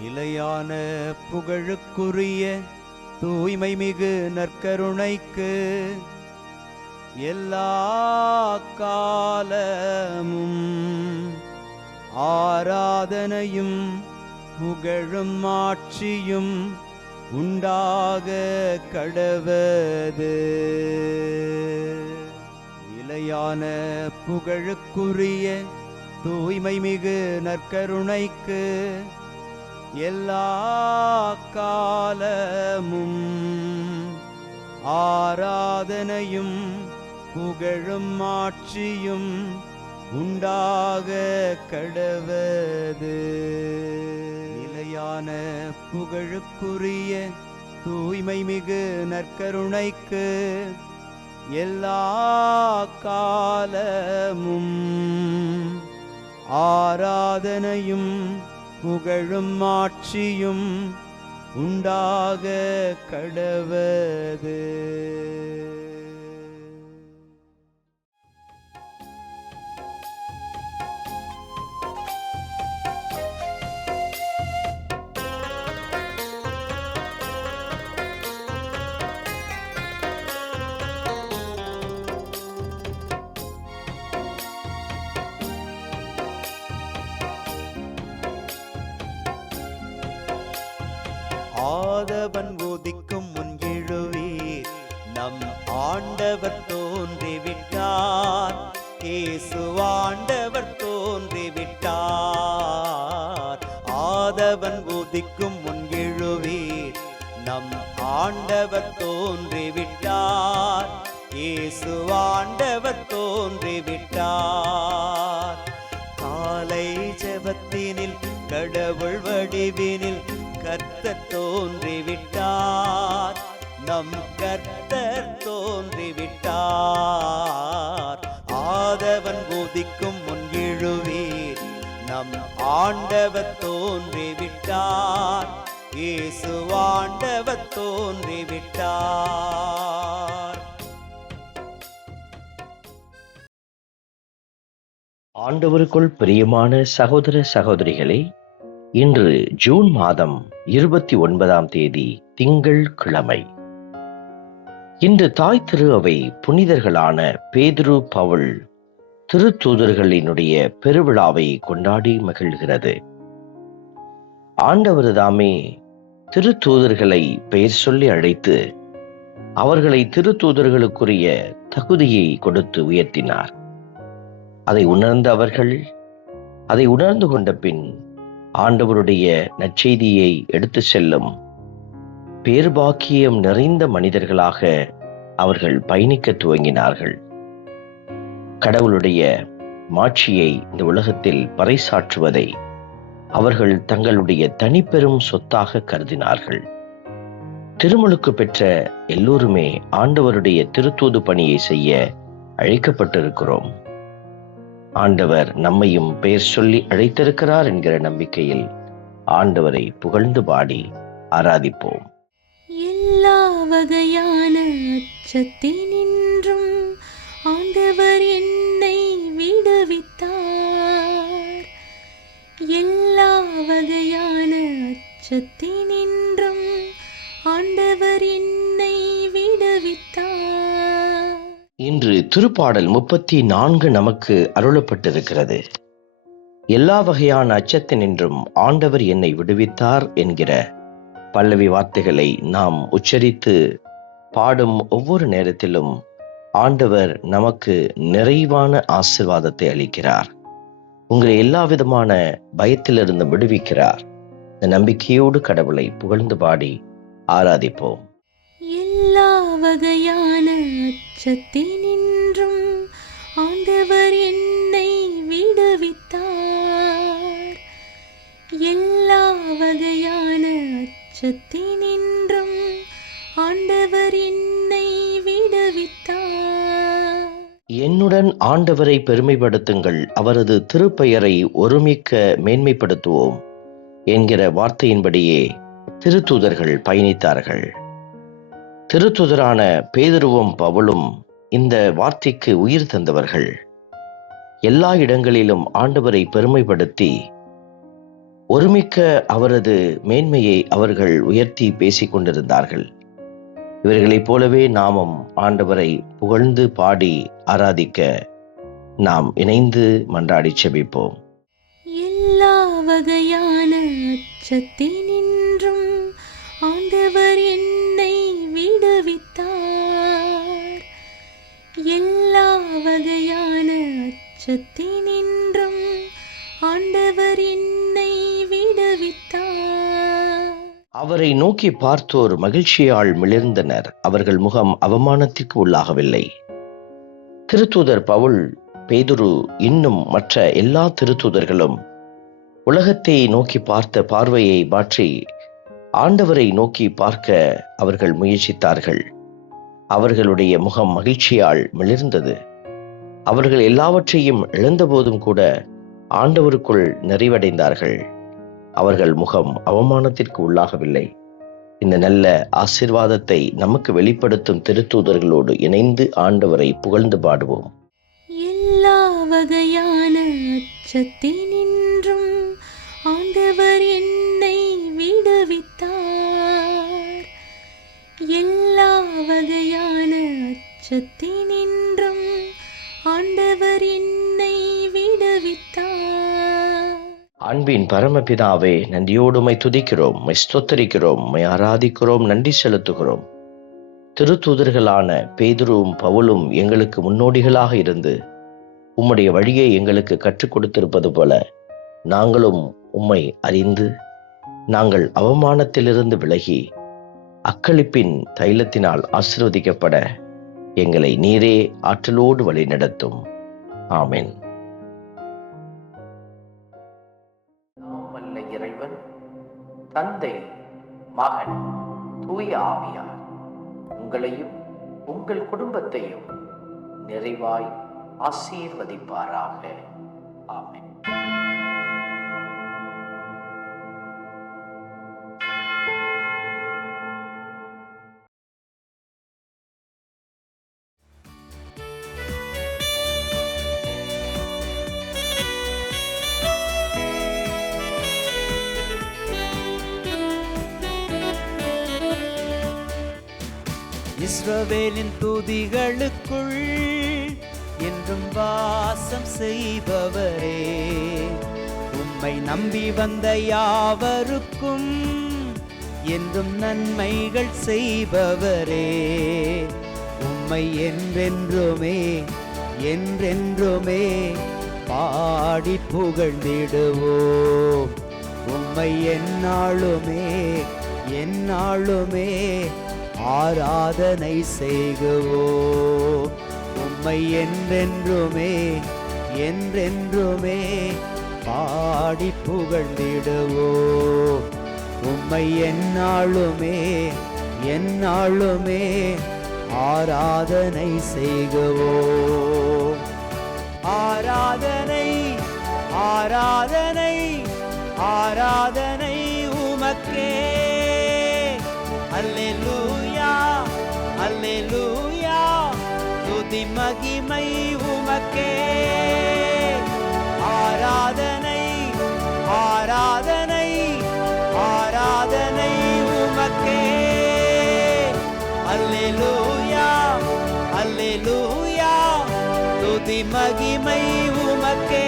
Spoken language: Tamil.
நிலையான புகழுக்குரிய தூய்மை மிகு நற்கருணைக்கு எல்லா காலமும் ஆராதனையும் புகழும் ஆட்சியும் உண்டாக கடவது. நிலையான புகழுக்குரிய தூய்மை மிகு நற்கருணைக்கு எல்லா காலமும் ஆராதனையும் புகழும் ஆட்சியும் உண்டாக கடவது. நிலையான புகழுக்குரிய தூய்மை மிகு நற்கருணைக்கு எல்லா காலமும் ஆராதனையும் புகழும் ஆட்சியும் உண்டாக கடவது. ஆதவன் உதிக்கும் முன் எழுவீர், நம் ஆண்டவர் தோன்றிவிட்டார். இயேசு ஆண்டவர் தோன்றிவிட்டார். ஆதவன் உதிக்கும் முன் எழுவீர், நம் ஆண்டவர் தோன்றிவிட்டார். இயேசு ஆண்டவர் தோன்றிவிட்டார். காலை ஜெபத்தினில் கடவுள் வடிவினில் கர்த்தர் தோன்றிவிட்டார். நம் கர்த்தர் தோன்றிவிட்டார். ஆதவன் உதிக்கும் முன் எழுவீர், நம் ஆண்டவர் தோன்றிவிட்டார். இயேசு ஆண்டவர் தோன்றிவிட்டார். ஆண்டவருக்குள் பிரியமான சகோதர சகோதரிகளே, இன்று ஜூன் மாதம் 29 திங்கள் கிழமை. இன்று தாய் திரு அவை புனிதர்களான பேதுரு, பவுல் திருத்தூதர்களினுடைய பெருவிழாவை கொண்டாடி மகிழ்கிறது. ஆண்டவர் தாமே திருத்தூதர்களை பெயர் சொல்லி அழைத்து அவர்களை திருத்தூதர்களுக்குரிய தகுதியை கொடுத்து உயர்த்தினார். அதை உணர்ந்த அவர்கள் அதை உணர்ந்து கொண்ட பின் ஆண்டவருடைய நற்செய்தியை எடுத்து செல்லும் பேர்பாக்கியம் நிறைந்த மனிதர்களாக அவர்கள் பயணிக்க துவங்கினார்கள். கடவுளுடைய மாட்சியை இந்த உலகத்தில் பறைசாற்றுவதை அவர்கள் தங்களுடைய தனிப்பெரும் சொத்தாக கருதினார்கள். திருமுழுக்கு பெற்ற எல்லோருமே ஆண்டவருடைய திருத்தூது பணியை செய்ய அழைக்கப்பட்டிருக்கிறோம். ஆண்டவர் நம்மையும் பெயர் சொல்லி அழைத்திருக்கிறார் என்கிற நம்பிக்கையில் ஆண்டவரை புகழ்ந்து பாடி ஆராதிப்போம். எல்லா வகையான அச்சத்தினின்றும் ஆண்டவர் என்னை விடுவித்தார். எல்லா வகையான அச்சத்தினின்றும் ஆண்டவர் என்னை விடுவித்தார். இன்று திருப்பாடல் 34 நமக்கு அருளப்பட்டிருக்கிறது. எல்லா வகையான அச்சத்தினின்றும் ஆண்டவர் என்னை விடுவித்தார் என்கிற பல்லவி வார்த்தைகளை நாம் உச்சரித்து பாடும் ஒவ்வொரு நேரத்திலும் ஆண்டவர் நமக்கு நிறைவான ஆசீர்வாதத்தை அளிக்கிறார். உங்களை எல்லா விதமான பயத்திலிருந்து விடுவிக்கிறார். இந்த நம்பிக்கையோடு கடவுளை புகழ்ந்து பாடி ஆராதிப்போம். எல்லா வகையான அச்சத்தினின்றும் ஆண்டவர் என்னை விடுவித்தார். எல்லா வகையான அச்சத்தினின்றும் ஆண்டவர் என்னை விடுவித்தார். என்னுடன் ஆண்டவரை பெருமைப்படுத்துங்கள், அவரது திருப்பெயரை ஒருமிக்க மேன்மைப்படுத்துவோம் என்கிற வார்த்தையின்படியே திருத்தூதர்கள் பயணித்தார்கள். திருத்தூதரான பேதுருவும் பவுலும் இந்த வார்த்தைக்கு உயிர் தந்தவர்கள். எல்லா இடங்களிலும் ஆண்டவரை பெருமைப்படுத்தி ஒருமிக்க அவரது மேன்மையை அவர்கள் உயர்த்தி பேசிக் கொண்டிருந்தார்கள். இவர்களைப் போலவே நாமும் ஆண்டவரை புகழ்ந்து பாடி ஆராதிக்க நாம் இணைந்து மன்றாடி செபிப்போம். எல்லா வகையான அச்சத்தினின்றும் ஆண்டவர் என்னை விடுவித்தார். எல்லா வகையான அச்சத்தினின்றும் ஆண்டவர் என்னை விடுவித்தார். அவரை நோக்கி பார்த்தோர் மகிழ்ச்சியால் மிளிர்ந்தனர். அவர்கள் முகம் அவமானத்திற்கு உள்ளாகவில்லை. திருத்தூதர் பவுல், பேதுரு, இன்னும் மற்ற எல்லா திருத்தூதர்களும் உலகத்தை நோக்கி பார்த்த பார்வையை மாற்றி ஆண்டவரை நோக்கி பார்க்க அவர்கள் முயற்சித்தார்கள். அவர்களுடைய முகம் மகிழ்ச்சியால் மிளிர்ந்தது. அவர்கள் எல்லாவற்றையும் இழந்தபோதும் கூட ஆண்டவருக்குள் நிறைவடைந்தார்கள். அவர்கள் முகம் அவமானத்திற்கு உள்ளாகவில்லை. இந்த நல்ல ஆசீர்வாதத்தை நமக்கு வெளிப்படுத்தும் திருத்தூதர்களோடு இணைந்து ஆண்டவரை புகழ்ந்து பாடுவோம். எல்லா வகையான அச்சத்தினின்றும் ஆண்டவர் என்னை விடுவித்தார். எல்லா வகையான அச்சத்தினின்றும் ஆண்டவர் என்னை விடுவித்தார். அன்பின் பரமபிதாவே, நன்றியோடு உம்மை துதிக்கிறோம், உம்மை ஸ்தோத்தரிக்கிறோம், உம்மை ஆராதிக்கிறோம், நன்றி செலுத்துகிறோம். திருத்தூதர்களான பேதுருவும் பவுலும் எங்களுக்கு முன்னோடிகளாக இருந்து உம்முடைய வழியை எங்களுக்கு கற்றுக் கொடுத்திருப்பது போல நாங்களும் உம்மை அறிந்து நாங்கள் அவமானத்திலிருந்து விலகி அக்களிப்பின் தைலத்தினால் ஆசீர்வதிக்கப்பட எங்களை நீரே ஆற்றலோடு வழி நடத்தும். ஆமென். இறைவன் தந்தை, மகன், தூய ஆவியார் உங்களையும் உங்கள் குடும்பத்தையும் நிறைவாய் ஆசீர்வதிப்பாராக. ஆமென். இஸ்ரவேலின் துதிகளுக்குள் என்றும் வாசம் செய்பவரே, உம்மை நம்பி வந்த யாவருக்கும் என்றும் நன்மைகள் செய்பவரே, உம்மை என்றென்றுமே என்றென்றுமே பாடி புகழ்ந்திடுவோம். உம்மை எந்நாளுமே எந்நாளுமே ஆராதனை செய்குவோம். உம்மை என்றென்றுமே என்றென்றுமே பாடி புகழ்ந்திடுவோம். உம்மை எந்நாளுமே எந்நாளுமே ஆராதனை செய்குவோம். ஆராதனை ஆராதனை ஆராதனை உமக்கே. அல்லேலூயா அல்லேலூயா, துதி மகிமை உமக்கே. ஆராதனை ஆராதனை ஆராதனை உமக்கே. அல்லேலூயா அல்லேலூயா, துதி மகிமை உமக்கே.